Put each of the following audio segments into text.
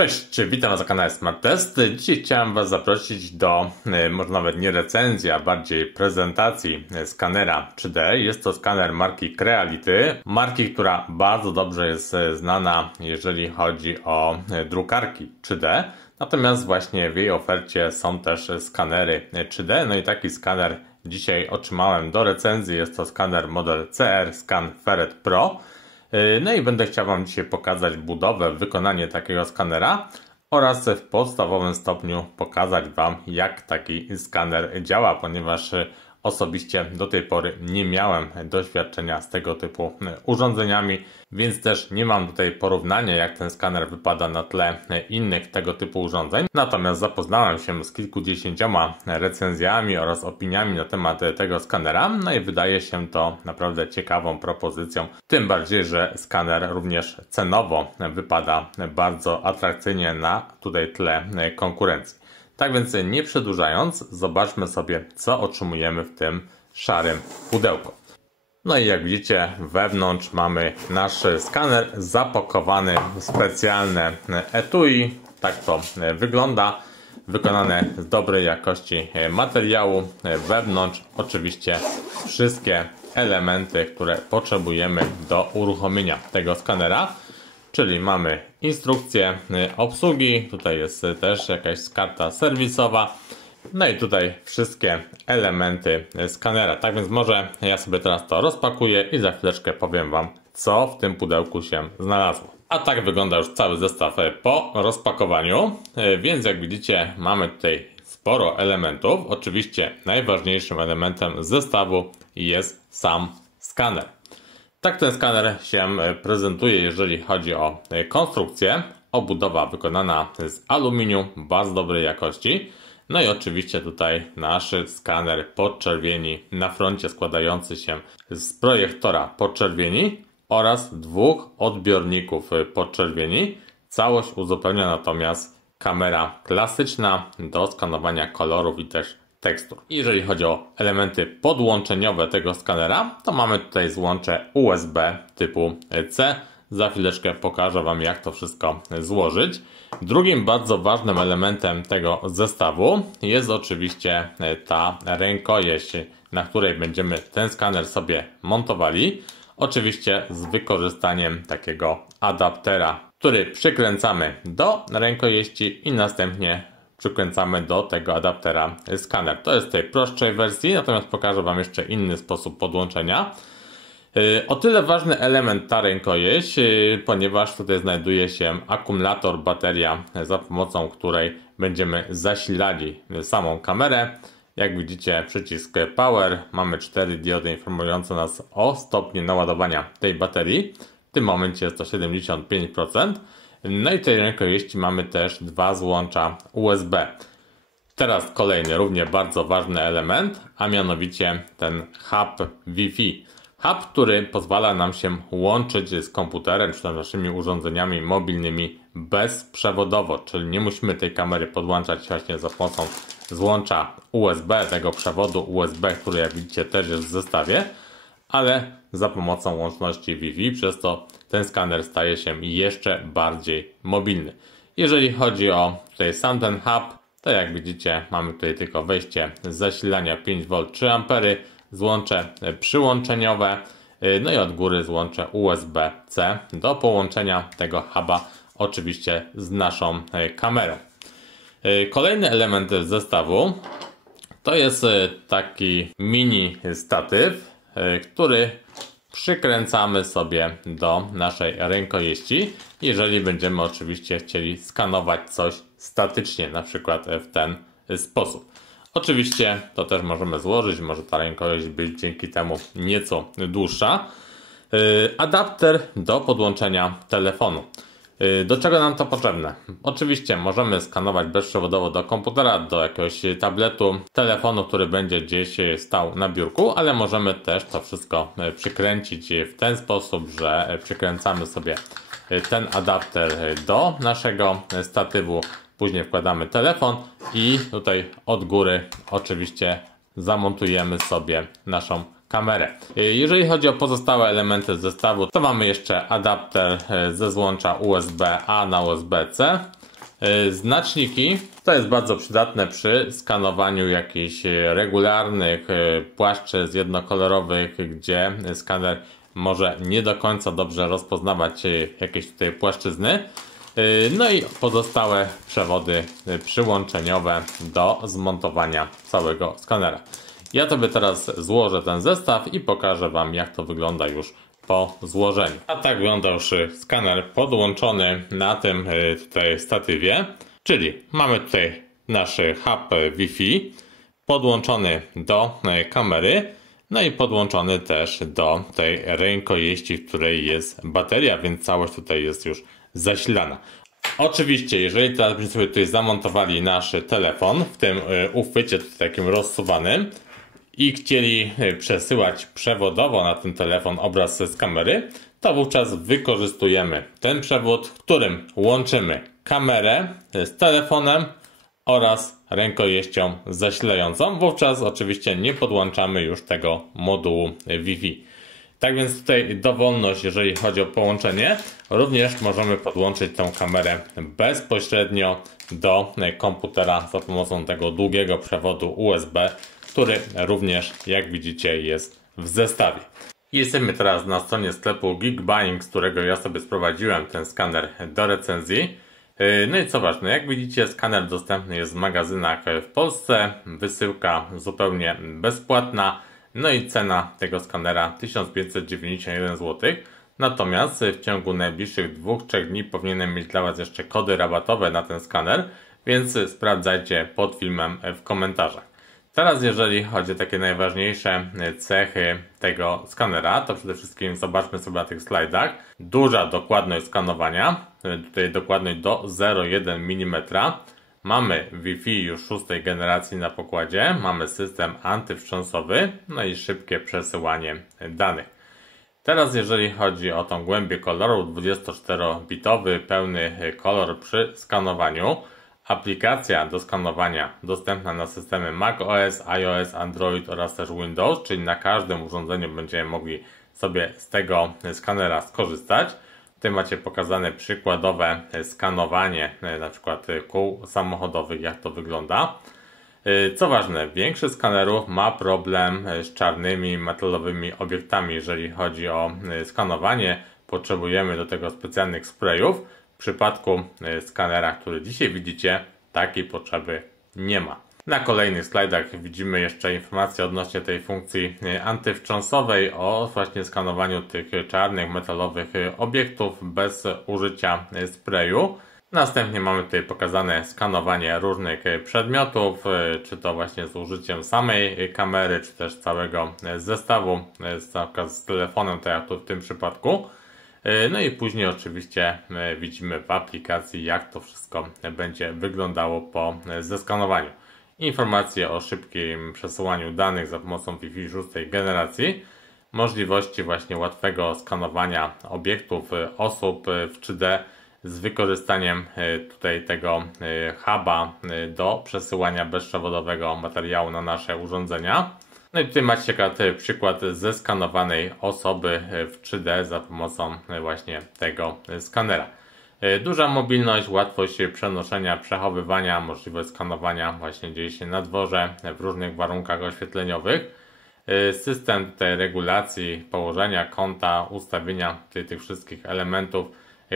Cześć, witam Was na kanale Smart Test. Dzisiaj chciałem Was zaprosić do, może nawet nie recenzji, a bardziej prezentacji skanera 3D. Jest to skaner marki Creality, marki, która bardzo dobrze jest znana, jeżeli chodzi o drukarki 3D. Natomiast właśnie w jej ofercie są też skanery 3D. No i taki skaner dzisiaj otrzymałem do recenzji. Jest to skaner model CR Scan Ferret Pro. No i będę chciał Wam dzisiaj pokazać budowę, wykonanie takiego skanera oraz w podstawowym stopniu pokazać Wam, jak taki skaner działa, ponieważ osobiście do tej pory nie miałem doświadczenia z tego typu urządzeniami, więc też nie mam tutaj porównania, jak ten skaner wypada na tle innych tego typu urządzeń. Natomiast zapoznałem się z kilkudziesięcioma recenzjami oraz opiniami na temat tego skanera, no i wydaje się to naprawdę ciekawą propozycją, tym bardziej, że skaner również cenowo wypada bardzo atrakcyjnie na tutaj tle konkurencji. Tak więc nie przedłużając, zobaczmy sobie, co otrzymujemy w tym szarym pudełku. No i jak widzicie, wewnątrz mamy nasz skaner zapakowany w specjalne etui. Tak to wygląda. Wykonane z dobrej jakości materiału. Wewnątrz oczywiście wszystkie elementy, które potrzebujemy do uruchomienia tego skanera. Czyli mamy instrukcję obsługi, tutaj jest też jakaś karta serwisowa, no i tutaj wszystkie elementy skanera. Tak więc może ja sobie teraz to rozpakuję i za chwileczkę powiem Wam, co w tym pudełku się znalazło. A tak wygląda już cały zestaw po rozpakowaniu, więc jak widzicie, mamy tutaj sporo elementów. Oczywiście najważniejszym elementem zestawu jest sam skaner. Tak ten skaner się prezentuje, jeżeli chodzi o konstrukcję. Obudowa wykonana z aluminium, bardzo dobrej jakości. No i oczywiście tutaj nasz skaner podczerwieni na froncie, składający się z projektora podczerwieni oraz dwóch odbiorników podczerwieni. Całość uzupełnia natomiast kamera klasyczna do skanowania kolorów i też tekstur. Jeżeli chodzi o elementy podłączeniowe tego skanera, to mamy tutaj złącze USB typu C. Za chwileczkę pokażę Wam, jak to wszystko złożyć. Drugim bardzo ważnym elementem tego zestawu jest oczywiście ta rękojeść, na której będziemy ten skaner sobie montowali. Oczywiście z wykorzystaniem takiego adaptera, który przykręcamy do rękojeści i następnie przykręcamy do tego adaptera skaner. To jest w tej prostszej wersji, natomiast pokażę Wam jeszcze inny sposób podłączenia. O tyle ważny element ta rękojeść, ponieważ tutaj znajduje się akumulator, bateria, za pomocą której będziemy zasilali samą kamerę. Jak widzicie, przycisk Power, mamy 4 diody informujące nas o stopniu naładowania tej baterii. W tym momencie jest to 75%. No i w tej rękojeści mamy też dwa złącza USB. Teraz kolejny, równie bardzo ważny element, a mianowicie ten hub Wi-Fi. Hub, który pozwala nam się łączyć z komputerem czy naszymi urządzeniami mobilnymi bezprzewodowo, czyli nie musimy tej kamery podłączać właśnie za pomocą złącza USB, tego przewodu USB, który jak widzicie też jest w zestawie, ale za pomocą łączności Wi-Fi, przez to ten skaner staje się jeszcze bardziej mobilny. Jeżeli chodzi o tutaj sam ten hub, to jak widzicie mamy tutaj tylko wejście z zasilania 5V 3A, złącze przyłączeniowe, no i od góry złącze USB-C do połączenia tego huba oczywiście z naszą kamerą. Kolejny element zestawu to jest taki mini statyw, który przykręcamy sobie do naszej rękojeści, jeżeli będziemy oczywiście chcieli skanować coś statycznie, na przykład w ten sposób. Oczywiście to też możemy złożyć, może ta rękojeść być dzięki temu nieco dłuższa. Adapter do podłączenia telefonu. Do czego nam to potrzebne? Oczywiście możemy skanować bezprzewodowo do komputera, do jakiegoś tabletu, telefonu, który będzie gdzieś stał na biurku, ale możemy też to wszystko przykręcić w ten sposób, że przykręcamy sobie ten adapter do naszego statywu, później wkładamy telefon i tutaj od góry oczywiście zamontujemy sobie naszą kamerę. Jeżeli chodzi o pozostałe elementy zestawu, to mamy jeszcze adapter ze złącza USB-A na USB-C. Znaczniki to jest bardzo przydatne przy skanowaniu jakichś regularnych płaszczyzn jednokolorowych, gdzie skaner może nie do końca dobrze rozpoznawać jakieś tutaj płaszczyzny. No i pozostałe przewody przyłączeniowe do zmontowania całego skanera. Ja tobie teraz złożę ten zestaw i pokażę wam, jak to wygląda już po złożeniu. A tak wygląda już skaner podłączony na tym tutaj statywie, czyli mamy tutaj nasz hub Wi-Fi podłączony do kamery, no i podłączony też do tej rękojeści, w której jest bateria, więc całość tutaj jest już zasilana. Oczywiście, jeżeli teraz byśmy sobie tutaj zamontowali nasz telefon w tym uchwycie takim rozsuwanym i chcieli przesyłać przewodowo na ten telefon obraz z kamery, to wówczas wykorzystujemy ten przewód, którym łączymy kamerę z telefonem oraz rękojeścią zasilającą. Wówczas oczywiście nie podłączamy już tego modułu Wi-Fi. Tak więc tutaj dowolność, jeżeli chodzi o połączenie, również możemy podłączyć tą kamerę bezpośrednio do komputera za pomocą tego długiego przewodu USB, który również, jak widzicie, jest w zestawie. Jesteśmy teraz na stronie sklepu Geekbuying, z którego ja sobie sprowadziłem ten skaner do recenzji. No i co ważne, jak widzicie, skaner dostępny jest w magazynach w Polsce, wysyłka zupełnie bezpłatna, no i cena tego skanera 1591 zł. Natomiast w ciągu najbliższych 2-3 dni powinienem mieć dla Was jeszcze kody rabatowe na ten skaner, więc sprawdzajcie pod filmem w komentarzach. Teraz jeżeli chodzi o takie najważniejsze cechy tego skanera, to przede wszystkim zobaczmy sobie na tych slajdach. Duża dokładność skanowania, tutaj dokładność do 0,1 mm. Mamy Wi-Fi już 6. generacji na pokładzie, mamy system antywstrząsowy, no i szybkie przesyłanie danych. Teraz jeżeli chodzi o tą głębię koloru, 24-bitowy pełny kolor przy skanowaniu. Aplikacja do skanowania dostępna na systemy macOS, iOS, Android oraz też Windows, czyli na każdym urządzeniu będziemy mogli sobie z tego skanera skorzystać. Tutaj macie pokazane przykładowe skanowanie na przykład kół samochodowych, jak to wygląda. Co ważne, większość skanerów ma problem z czarnymi metalowymi obiektami. Jeżeli chodzi o skanowanie, potrzebujemy do tego specjalnych sprayów. W przypadku skanera, który dzisiaj widzicie, takiej potrzeby nie ma. Na kolejnych slajdach widzimy jeszcze informacje odnośnie tej funkcji antywstrząsowej o właśnie skanowaniu tych czarnych metalowych obiektów bez użycia sprayu. Następnie mamy tutaj pokazane skanowanie różnych przedmiotów, czy to właśnie z użyciem samej kamery, czy też całego zestawu z telefonem, tak jak tu w tym przypadku. No i później oczywiście widzimy w aplikacji, jak to wszystko będzie wyglądało po zeskanowaniu. Informacje o szybkim przesyłaniu danych za pomocą Wi-Fi 6. generacji, możliwości właśnie łatwego skanowania obiektów, osób w 3D z wykorzystaniem tutaj tego huba do przesyłania bezprzewodowego materiału na nasze urządzenia. No i tutaj macie ciekawy przykład zeskanowanej osoby w 3D za pomocą właśnie tego skanera. Duża mobilność, łatwość przenoszenia, przechowywania, możliwość skanowania właśnie gdzieś na dworze w różnych warunkach oświetleniowych. System tej regulacji położenia kąta, ustawienia tych wszystkich elementów,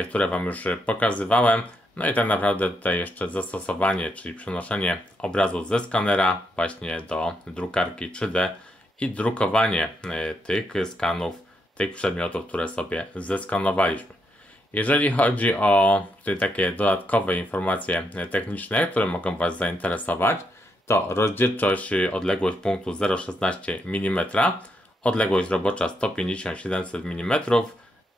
które Wam już pokazywałem. No i tak naprawdę tutaj jeszcze zastosowanie, czyli przenoszenie obrazu ze skanera właśnie do drukarki 3D i drukowanie tych skanów, tych przedmiotów, które sobie zeskanowaliśmy. Jeżeli chodzi o tutaj takie dodatkowe informacje techniczne, które mogą Was zainteresować, to rozdzielczość, odległość punktu 0,16 mm, odległość robocza 150-700 mm,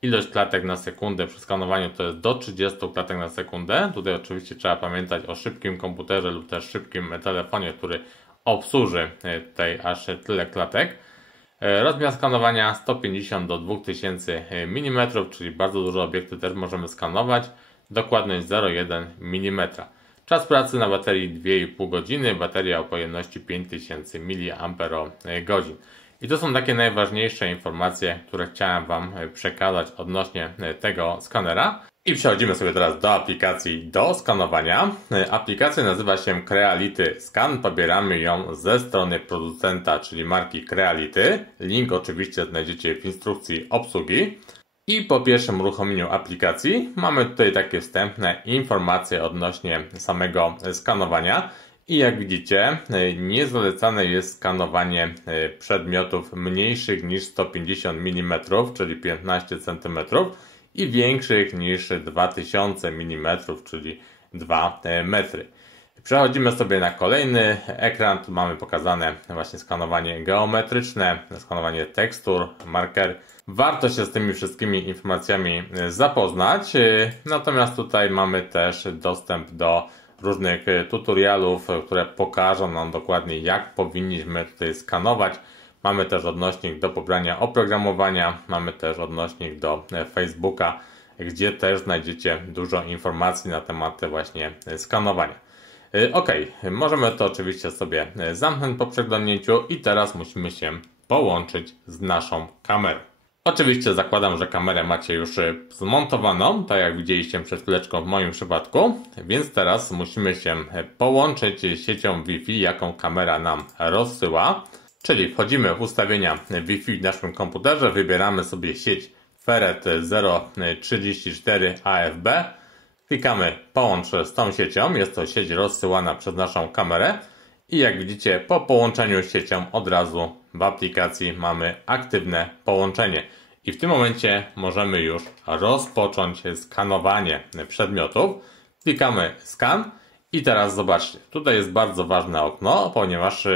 ilość klatek na sekundę przy skanowaniu to jest do 30 klatek na sekundę. Tutaj oczywiście trzeba pamiętać o szybkim komputerze lub też szybkim telefonie, który obsłuży tutaj aż tyle klatek. Rozmiar skanowania 150 do 2000 mm, czyli bardzo duże obiekty też możemy skanować. Dokładność 0,1 mm. Czas pracy na baterii 2,5 godziny, bateria o pojemności 5000 mAh. I to są takie najważniejsze informacje, które chciałem Wam przekazać odnośnie tego skanera. I przechodzimy sobie teraz do aplikacji do skanowania. Aplikacja nazywa się Creality Scan. Pobieramy ją ze strony producenta, czyli marki Creality. Link oczywiście znajdziecie w instrukcji obsługi. I po pierwszym uruchomieniu aplikacji mamy tutaj takie wstępne informacje odnośnie samego skanowania. I jak widzicie, niezalecane jest skanowanie przedmiotów mniejszych niż 150 mm, czyli 15 cm i większych niż 2000 mm, czyli 2 metry. Przechodzimy sobie na kolejny ekran. Tu mamy pokazane właśnie skanowanie geometryczne, skanowanie tekstur, marker. Warto się z tymi wszystkimi informacjami zapoznać. Natomiast tutaj mamy też dostęp do różnych tutorialów, które pokażą nam dokładnie, jak powinniśmy tutaj skanować. Mamy też odnośnik do pobrania oprogramowania, mamy też odnośnik do Facebooka, gdzie też znajdziecie dużo informacji na temat właśnie skanowania. Ok, możemy to oczywiście sobie zamknąć po przeglądnięciu i teraz musimy się połączyć z naszą kamerą. Oczywiście zakładam, że kamerę macie już zmontowaną, tak jak widzieliście przed chwileczką w moim przypadku, więc teraz musimy się połączyć siecią Wi-Fi, jaką kamera nam rozsyła. Czyli wchodzimy w ustawienia Wi-Fi w naszym komputerze, wybieramy sobie sieć Ferret 034 AFB, klikamy połącz z tą siecią, jest to sieć rozsyłana przez naszą kamerę i jak widzicie po połączeniu z siecią od razu w aplikacji mamy aktywne połączenie i w tym momencie możemy już rozpocząć skanowanie przedmiotów. Klikamy skan i teraz zobaczcie, tutaj jest bardzo ważne okno, ponieważ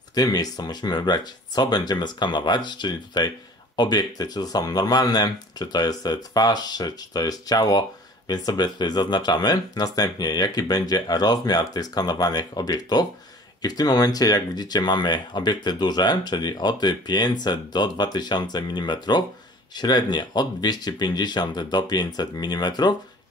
w tym miejscu musimy wybrać, co będziemy skanować, czyli tutaj obiekty, czy to są normalne, czy to jest twarz, czy to jest ciało, więc sobie tutaj zaznaczamy. Następnie jaki będzie rozmiar tych skanowanych obiektów. I w tym momencie, jak widzicie, mamy obiekty duże, czyli od 500 do 2000 mm, średnie od 250 do 500 mm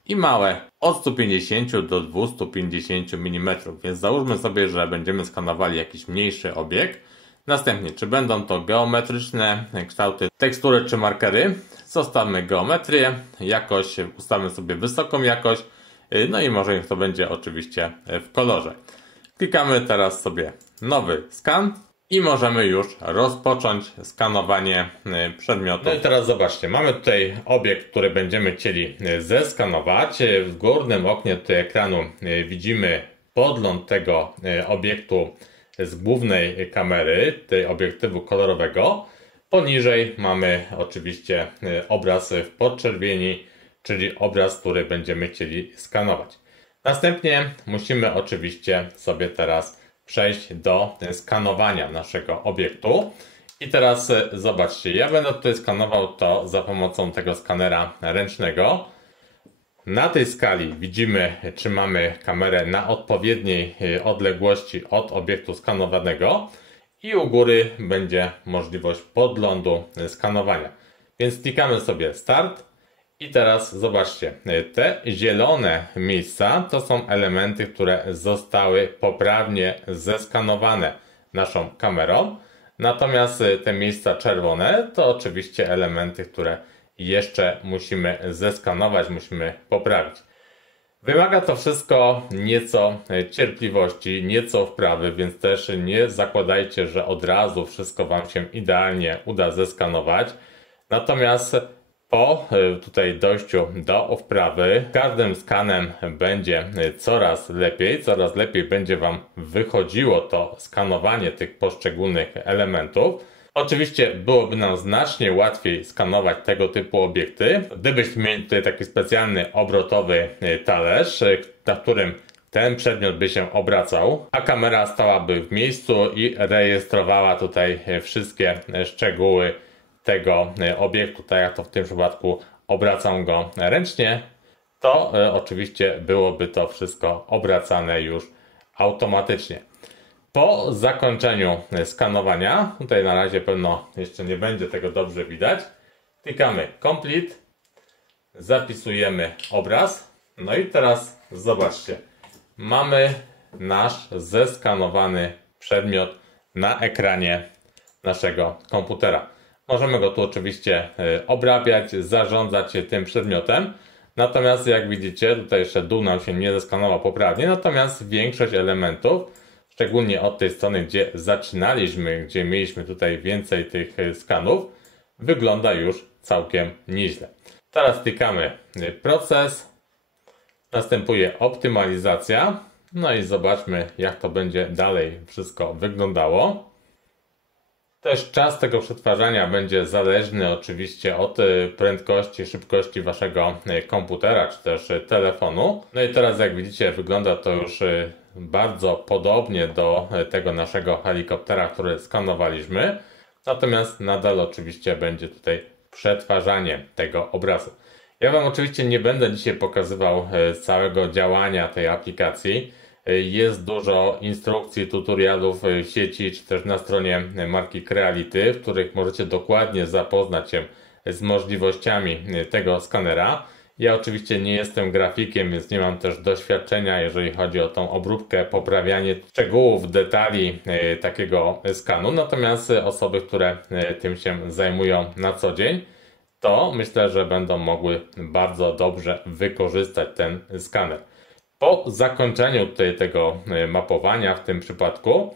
i małe od 150 do 250 mm. Więc załóżmy sobie, że będziemy skanowali jakiś mniejszy obiekt. Następnie, czy będą to geometryczne kształty, tekstury czy markery, zostawmy geometrię, jakość, ustawmy sobie wysoką jakość, no i może niech to będzie oczywiście w kolorze. Klikamy teraz sobie nowy skan i możemy już rozpocząć skanowanie przedmiotu. No i teraz zobaczcie, mamy tutaj obiekt, który będziemy chcieli zeskanować. W górnym oknie tutaj ekranu widzimy podgląd tego obiektu z głównej kamery, tej obiektywu kolorowego. Poniżej mamy oczywiście obraz w podczerwieni, czyli obraz, który będziemy chcieli skanować. Następnie musimy oczywiście sobie teraz przejść do skanowania naszego obiektu. I teraz zobaczcie, ja będę tutaj skanował to za pomocą tego skanera ręcznego. Na tej skali widzimy, czy mamy kamerę na odpowiedniej odległości od obiektu skanowanego i u góry będzie możliwość podglądu skanowania. Więc klikamy sobie Start i teraz zobaczcie, te zielone miejsca to są elementy, które zostały poprawnie zeskanowane naszą kamerą. Natomiast te miejsca czerwone to oczywiście elementy, które jeszcze musimy zeskanować, musimy poprawić. Wymaga to wszystko nieco cierpliwości, nieco wprawy, więc też nie zakładajcie, że od razu wszystko Wam się idealnie uda zeskanować. Natomiast po tutaj dojściu do wprawy, każdym skanem będzie coraz lepiej będzie Wam wychodziło to skanowanie tych poszczególnych elementów. Oczywiście byłoby nam znacznie łatwiej skanować tego typu obiekty, gdybyśmy mieli tutaj taki specjalny obrotowy talerz, na którym ten przedmiot by się obracał, a kamera stałaby w miejscu i rejestrowała tutaj wszystkie szczegóły tego obiektu, tak jak to w tym przypadku obracam go ręcznie, to oczywiście byłoby to wszystko obracane już automatycznie. Po zakończeniu skanowania, tutaj na razie pewno jeszcze nie będzie tego dobrze widać, klikamy Complete, zapisujemy obraz, no i teraz zobaczcie, mamy nasz zeskanowany przedmiot na ekranie naszego komputera. Możemy go tu oczywiście obrabiać, zarządzać tym przedmiotem. Natomiast jak widzicie, tutaj jeszcze dół nam się nie zeskanował poprawnie, natomiast większość elementów, szczególnie od tej strony, gdzie zaczynaliśmy, gdzie mieliśmy tutaj więcej tych skanów, wygląda już całkiem nieźle. Teraz klikamy proces, następuje optymalizacja, no i zobaczmy, jak to będzie dalej wszystko wyglądało. Też czas tego przetwarzania będzie zależny oczywiście od prędkości, szybkości waszego komputera czy też telefonu. No i teraz jak widzicie, wygląda to już bardzo podobnie do tego naszego helikoptera, który skanowaliśmy. Natomiast nadal oczywiście będzie tutaj przetwarzanie tego obrazu. Ja wam oczywiście nie będę dzisiaj pokazywał całego działania tej aplikacji. Jest dużo instrukcji, tutorialów w sieci, czy też na stronie marki Creality, w których możecie dokładnie zapoznać się z możliwościami tego skanera. Ja oczywiście nie jestem grafikiem, więc nie mam też doświadczenia, jeżeli chodzi o tą obróbkę, poprawianie szczegółów, detali takiego skanu. Natomiast osoby, które tym się zajmują na co dzień, to myślę, że będą mogły bardzo dobrze wykorzystać ten skaner. Po zakończeniu tego mapowania w tym przypadku,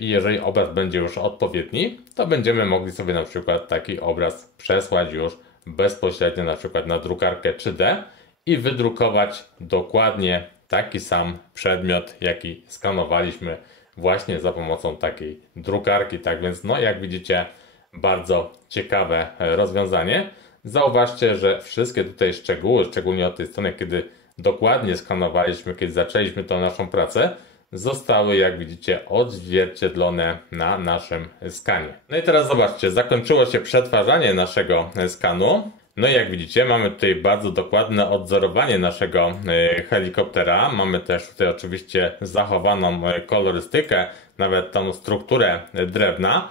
jeżeli obraz będzie już odpowiedni, to będziemy mogli sobie na przykład taki obraz przesłać już bezpośrednio na przykład na drukarkę 3D i wydrukować dokładnie taki sam przedmiot, jaki skanowaliśmy właśnie za pomocą takiej drukarki. Tak więc no jak widzicie, bardzo ciekawe rozwiązanie. Zauważcie, że wszystkie tutaj szczegóły, szczególnie od tej strony, kiedy dokładnie skanowaliśmy, kiedy zaczęliśmy tą naszą pracę, zostały, jak widzicie, odzwierciedlone na naszym skanie. No i teraz zobaczcie, zakończyło się przetwarzanie naszego skanu. No i jak widzicie, mamy tutaj bardzo dokładne odzorowanie naszego helikoptera. Mamy też tutaj oczywiście zachowaną kolorystykę, nawet tą strukturę drewna.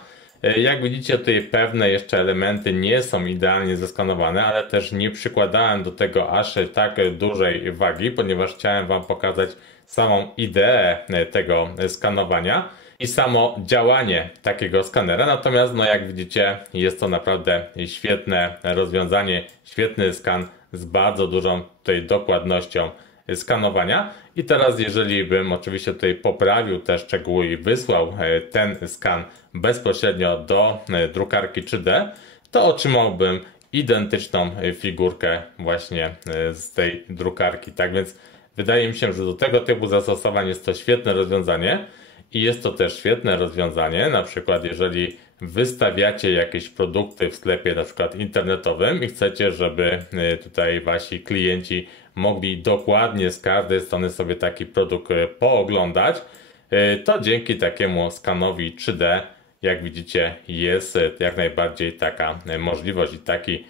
Jak widzicie, tutaj pewne jeszcze elementy nie są idealnie zeskanowane, ale też nie przykładałem do tego aż tak dużej wagi, ponieważ chciałem wam pokazać samą ideę tego skanowania i samo działanie takiego skanera. Natomiast no jak widzicie, jest to naprawdę świetne rozwiązanie, świetny skan z bardzo dużą tutaj dokładnością skanowania. I teraz jeżeli bym oczywiście tutaj poprawił te szczegóły i wysłał ten skan bezpośrednio do drukarki 3D, to otrzymałbym identyczną figurkę właśnie z tej drukarki. Tak więc wydaje mi się, że do tego typu zastosowań jest to świetne rozwiązanie i jest to też świetne rozwiązanie, na przykład jeżeli wystawiacie jakieś produkty w sklepie na przykład internetowym i chcecie, żeby tutaj wasi klienci mogli dokładnie z każdej strony sobie taki produkt pooglądać, to dzięki takiemu skanowi 3D, jak widzicie, jest jak najbardziej taka możliwość i taki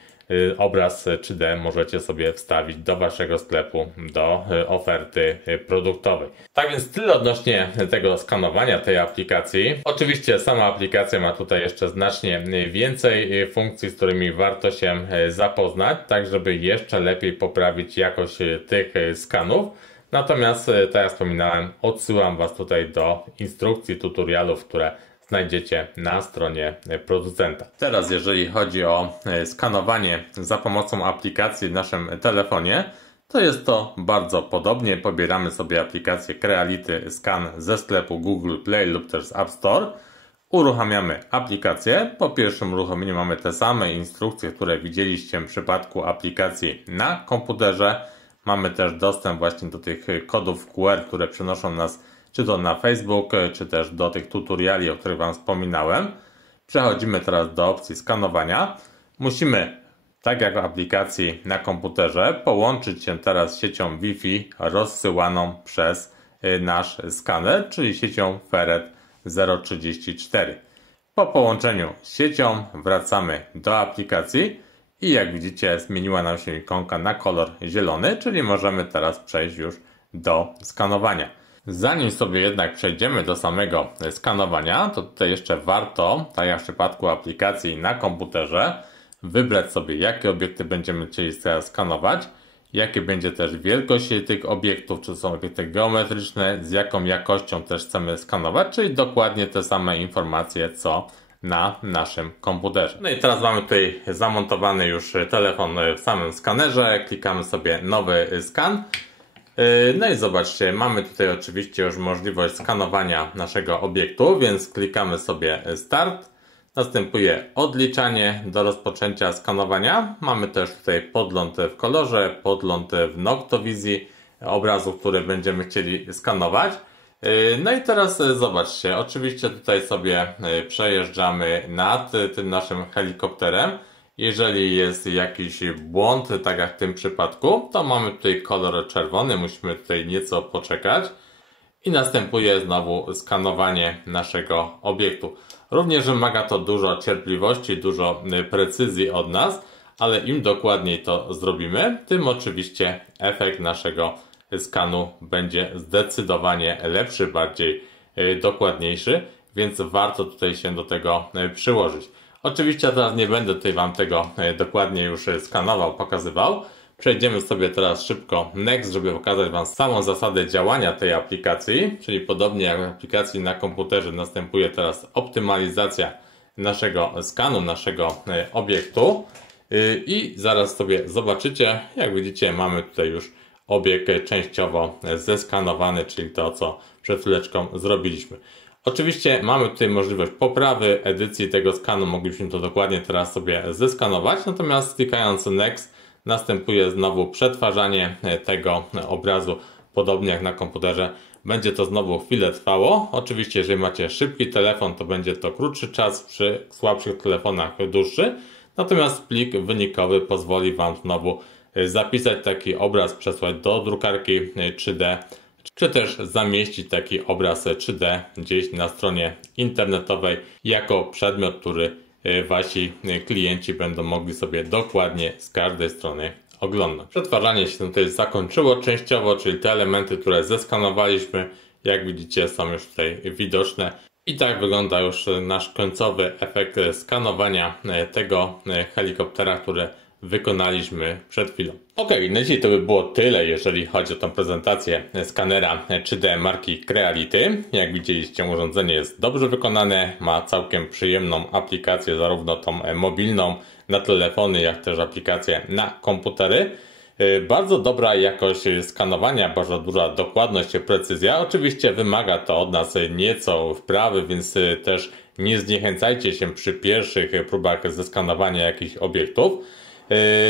obraz 3D możecie sobie wstawić do waszego sklepu, do oferty produktowej. Tak więc tyle odnośnie tego skanowania tej aplikacji. Oczywiście sama aplikacja ma tutaj jeszcze znacznie więcej funkcji, z którymi warto się zapoznać, tak żeby jeszcze lepiej poprawić jakość tych skanów. Natomiast, tak jak wspominałem, odsyłam was tutaj do instrukcji, tutorialów, które znajdziecie na stronie producenta. Teraz jeżeli chodzi o skanowanie za pomocą aplikacji w naszym telefonie, to jest to bardzo podobnie. Pobieramy sobie aplikację Creality Scan ze sklepu Google Play lub też z App Store. Uruchamiamy aplikację. Po pierwszym uruchomieniu mamy te same instrukcje, które widzieliście w przypadku aplikacji na komputerze. Mamy też dostęp właśnie do tych kodów QR, które przenoszą nas czy to na Facebook, czy też do tych tutoriali, o których wam wspominałem. Przechodzimy teraz do opcji skanowania. Musimy, tak jak w aplikacji na komputerze, połączyć się teraz z siecią Wi-Fi rozsyłaną przez nasz skaner, czyli siecią Ferret 034. Po połączeniu z siecią wracamy do aplikacji i jak widzicie, zmieniła nam się ikonka na kolor zielony, czyli możemy teraz przejść już do skanowania. Zanim sobie jednak przejdziemy do samego skanowania, to tutaj jeszcze warto, tak jak w przypadku aplikacji na komputerze, wybrać sobie, jakie obiekty będziemy chcieli skanować, jakie będzie też wielkość tych obiektów, czy są obiekty geometryczne, z jaką jakością też chcemy skanować, czyli dokładnie te same informacje, co na naszym komputerze. No i teraz mamy tutaj zamontowany już telefon w samym skanerze. Klikamy sobie nowy skan. No i zobaczcie, mamy tutaj oczywiście już możliwość skanowania naszego obiektu, więc klikamy sobie Start. Następuje odliczanie do rozpoczęcia skanowania. Mamy też tutaj podgląd w kolorze, podgląd w noktowizji obrazu, który będziemy chcieli skanować. No i teraz zobaczcie, oczywiście tutaj sobie przejeżdżamy nad tym naszym helikopterem. Jeżeli jest jakiś błąd, tak jak w tym przypadku, to mamy tutaj kolor czerwony, musimy tutaj nieco poczekać i następuje znowu skanowanie naszego obiektu. Również wymaga to dużo cierpliwości, dużo precyzji od nas, ale im dokładniej to zrobimy, tym oczywiście efekt naszego skanu będzie zdecydowanie lepszy, bardziej dokładniejszy, więc warto tutaj się do tego przyłożyć. Oczywiście teraz nie będę tutaj Wam tego dokładnie już skanował, pokazywał. Przejdziemy sobie teraz szybko Next, żeby pokazać Wam samą zasadę działania tej aplikacji, czyli podobnie jak w aplikacji na komputerze następuje teraz optymalizacja naszego skanu, naszego obiektu i zaraz sobie zobaczycie, jak widzicie mamy tutaj już obiekt częściowo zeskanowany, czyli to co przed chwileczką zrobiliśmy. Oczywiście mamy tutaj możliwość poprawy edycji tego skanu, moglibyśmy to dokładnie teraz sobie zeskanować, natomiast klikając Next następuje znowu przetwarzanie tego obrazu, podobnie jak na komputerze. Będzie to znowu chwilę trwało. Oczywiście jeżeli macie szybki telefon, to będzie to krótszy czas, przy słabszych telefonach dłuższy. Natomiast plik wynikowy pozwoli Wam znowu zapisać taki obraz, przesłać do drukarki 3D, czy też zamieścić taki obraz 3D gdzieś na stronie internetowej jako przedmiot, który Wasi klienci będą mogli sobie dokładnie z każdej strony oglądać. Przetwarzanie się tutaj zakończyło częściowo, czyli te elementy, które zeskanowaliśmy, jak widzicie, są już tutaj widoczne. I tak wygląda już nasz końcowy efekt skanowania tego helikoptera, który wykonaliśmy przed chwilą. Ok, na dzisiaj to by było tyle, jeżeli chodzi o tą prezentację skanera 3D marki Creality. Jak widzieliście, urządzenie jest dobrze wykonane, ma całkiem przyjemną aplikację, zarówno tą mobilną na telefony, jak też aplikację na komputery. Bardzo dobra jakość skanowania, bardzo duża dokładność i precyzja. Oczywiście wymaga to od nas nieco wprawy, więc też nie zniechęcajcie się przy pierwszych próbach zeskanowania jakichś obiektów.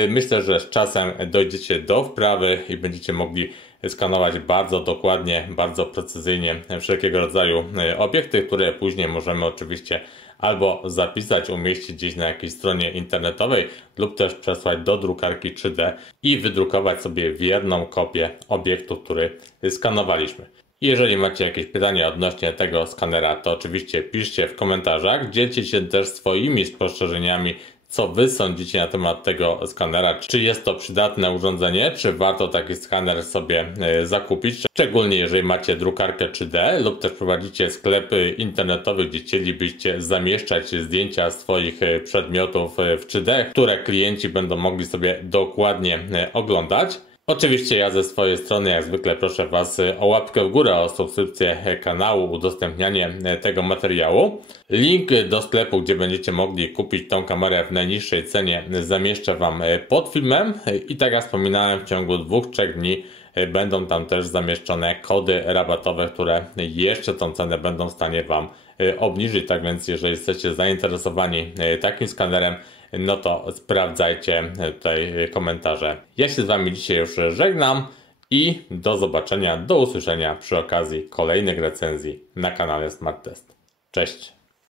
Myślę, że z czasem dojdziecie do wprawy i będziecie mogli skanować bardzo dokładnie, bardzo precyzyjnie wszelkiego rodzaju obiekty, które później możemy oczywiście albo zapisać, umieścić gdzieś na jakiejś stronie internetowej lub też przesłać do drukarki 3D i wydrukować sobie wierną kopię obiektu, który skanowaliśmy. Jeżeli macie jakieś pytania odnośnie tego skanera, to oczywiście piszcie w komentarzach, dzielcie się też swoimi spostrzeżeniami, co Wy sądzicie na temat tego skanera, czy jest to przydatne urządzenie, czy warto taki skaner sobie zakupić, szczególnie jeżeli macie drukarkę 3D lub też prowadzicie sklep internetowy, gdzie chcielibyście zamieszczać zdjęcia swoich przedmiotów w 3D, które klienci będą mogli sobie dokładnie oglądać. Oczywiście ja ze swojej strony jak zwykle proszę Was o łapkę w górę, o subskrypcję kanału, udostępnianie tego materiału. Link do sklepu, gdzie będziecie mogli kupić tą kamerę w najniższej cenie, zamieszczę Wam pod filmem i tak jak wspominałem, w ciągu 2-3 dni będą tam też zamieszczone kody rabatowe, które jeszcze tą cenę będą w stanie Wam obniżyć. Tak więc jeżeli jesteście zainteresowani takim skanerem, no to sprawdzajcie tutaj komentarze. Ja się z Wami dzisiaj już żegnam i do zobaczenia, do usłyszenia przy okazji kolejnych recenzji na kanale Smart Test. Cześć!